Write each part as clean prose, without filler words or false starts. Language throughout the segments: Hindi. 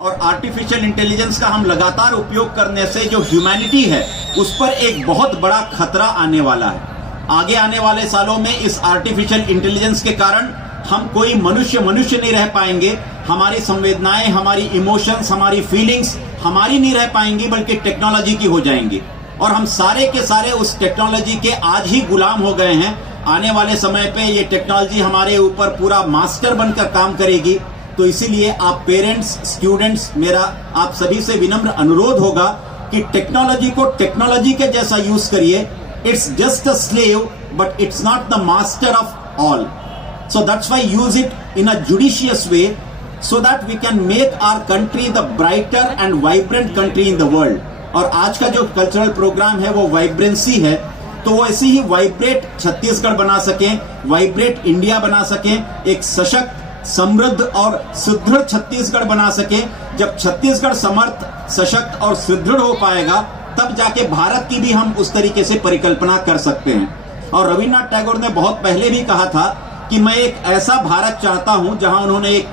और आर्टिफिशियल इंटेलिजेंस का हम लगातार उपयोग करने से जो ह्यूमैनिटी है उस पर एक बहुत बड़ा खतरा आने वाला है। आगे आने वाले सालों में इस आर्टिफिशियल इंटेलिजेंस के कारण हम कोई मनुष्य नहीं रह पाएंगे। हमारी संवेदनाएं, हमारी इमोशंस, हमारी फीलिंग्स हमारी नहीं रह पाएंगी, बल्कि टेक्नोलॉजी की हो जाएंगी। और हम सारे के सारे उस टेक्नोलॉजी के आज ही गुलाम हो गए हैं। आने वाले समय पे ये टेक्नोलॉजी हमारे ऊपर पूरा मास्टर बनकर काम करेगी। तो इसीलिए आप पेरेंट्स, स्टूडेंट्स, मेरा आप सभी से विनम्र अनुरोध होगा कि टेक्नोलॉजी को टेक्नोलॉजी के जैसा यूज करिए। It's just a slave, but it's not the master of all. So that's why use it in a judicious way so that we can make our country the brighter and vibrant country in the world. और आज का जो कल्चरल प्रोग्राम है वो वाइब्रेंसी है, तो वो ऐसे ही वाइब्रेट छत्तीसगढ़ बना सकें, वाइब्रेट इंडिया बना सकें, एक सशक्त, समृद्ध और सुदृढ़ छत्तीसगढ़ बना सकें। जब छत्तीसगढ़ समर्थ, सशक्त और सुदृढ़ हो पाएगा तब जाके भारत की भी हम उस तरीके से परिकल्पना कर सकते हैं। और रविन्द्रनाथ टैगोर ने बहुत पहले भी कहा था कि मैं एक ऐसा भारत चाहता हूं जहां उन्होंने एक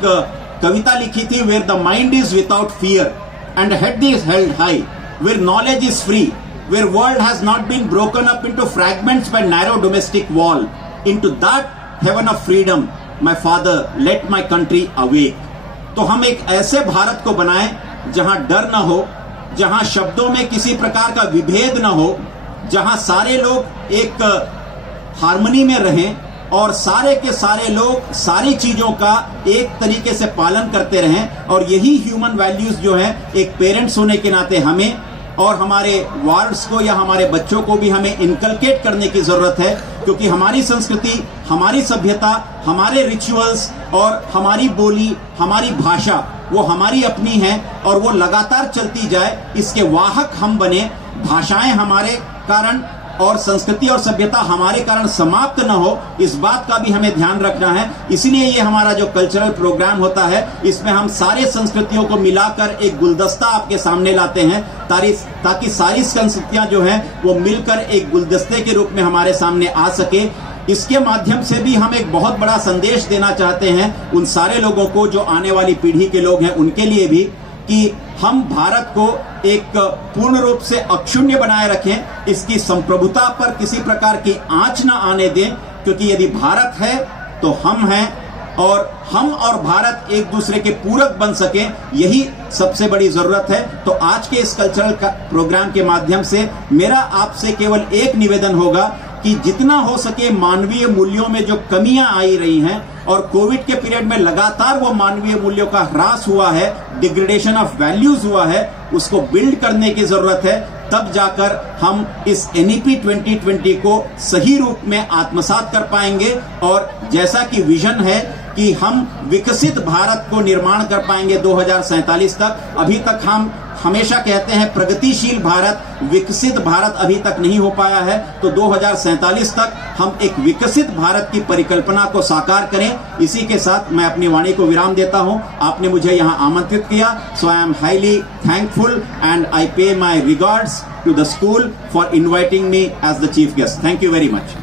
कविता लिखी थी, where the mind is without fear and head is held high, where knowledge is free, where world has not been broken up into fragments by narrow domestic wall, into that heaven of freedom my father let my country awake. तो हम एक ऐसे भारत को बनाएं जहां डर न हो, जहां शब्दों में किसी प्रकार का विभेद न हो, जहां सारे लोग एक हार्मनी में रहें और सारे के सारे लोग सारी चीजों का एक तरीके से पालन करते रहें। और यही ह्यूमन वैल्यूज जो है एक पेरेंट्स होने के नाते हमें और हमारे वार्ड्स को या हमारे बच्चों को भी हमें इनकलकेट करने की जरूरत है, क्योंकि हमारी संस्कृति, हमारी सभ्यता, हमारे रिचुअल्स और हमारी बोली, हमारी भाषा वो हमारी अपनी है और वो लगातार चलती जाए, इसके वाहक हम बने। भाषाएं हमारे कारण और संस्कृति और सभ्यता हमारे कारण समाप्त न हो, इस बात का भी हमें ध्यान रखना है। इसीलिए ये हमारा जो कल्चरल प्रोग्राम होता है इसमें हम सारे संस्कृतियों को मिलाकर एक गुलदस्ता आपके सामने लाते हैं, ताकि सारी संस्कृतियां जो हैं वो मिलकर एक गुलदस्ते के रूप में हमारे सामने आ सके। इसके माध्यम से भी हम एक बहुत बड़ा संदेश देना चाहते हैं उन सारे लोगों को जो आने वाली पीढ़ी के लोग हैं, उनके लिए भी, कि हम भारत को एक पूर्ण रूप से अक्षुण्य बनाए रखें, इसकी संप्रभुता पर किसी प्रकार की आंच न आने दें, क्योंकि यदि भारत है तो हम हैं और हम और भारत एक दूसरे के पूरक बन सकें, यही सबसे बड़ी जरूरत है। तो आज के इस कल्चरल प्रोग्राम के माध्यम से मेरा आपसे केवल एक निवेदन होगा कि जितना हो सके मानवीय मूल्यों में जो कमियां आई रही हैं और कोविड के पीरियड में लगातार वो मानवीय मूल्यों का ह्रास हुआ है, डिग्रेडेशन ऑफ वैल्यूज हुआ है, उसको बिल्ड करने की जरूरत है। तब जाकर हम इस NEP 2020 को सही रूप में आत्मसात कर पाएंगे और जैसा कि विजन है कि हम विकसित भारत को निर्माण कर पाएंगे 2047 तक। अभी तक हम हमेशा कहते हैं प्रगतिशील भारत, विकसित भारत अभी तक नहीं हो पाया है, तो 2047 तक हम एक विकसित भारत की परिकल्पना को साकार करें। इसी के साथ मैं अपनी वाणी को विराम देता हूं। आपने मुझे यहां आमंत्रित किया, so I am highly thankful and I pay my regards to the school for inviting me as the chief guest. Thank you very much.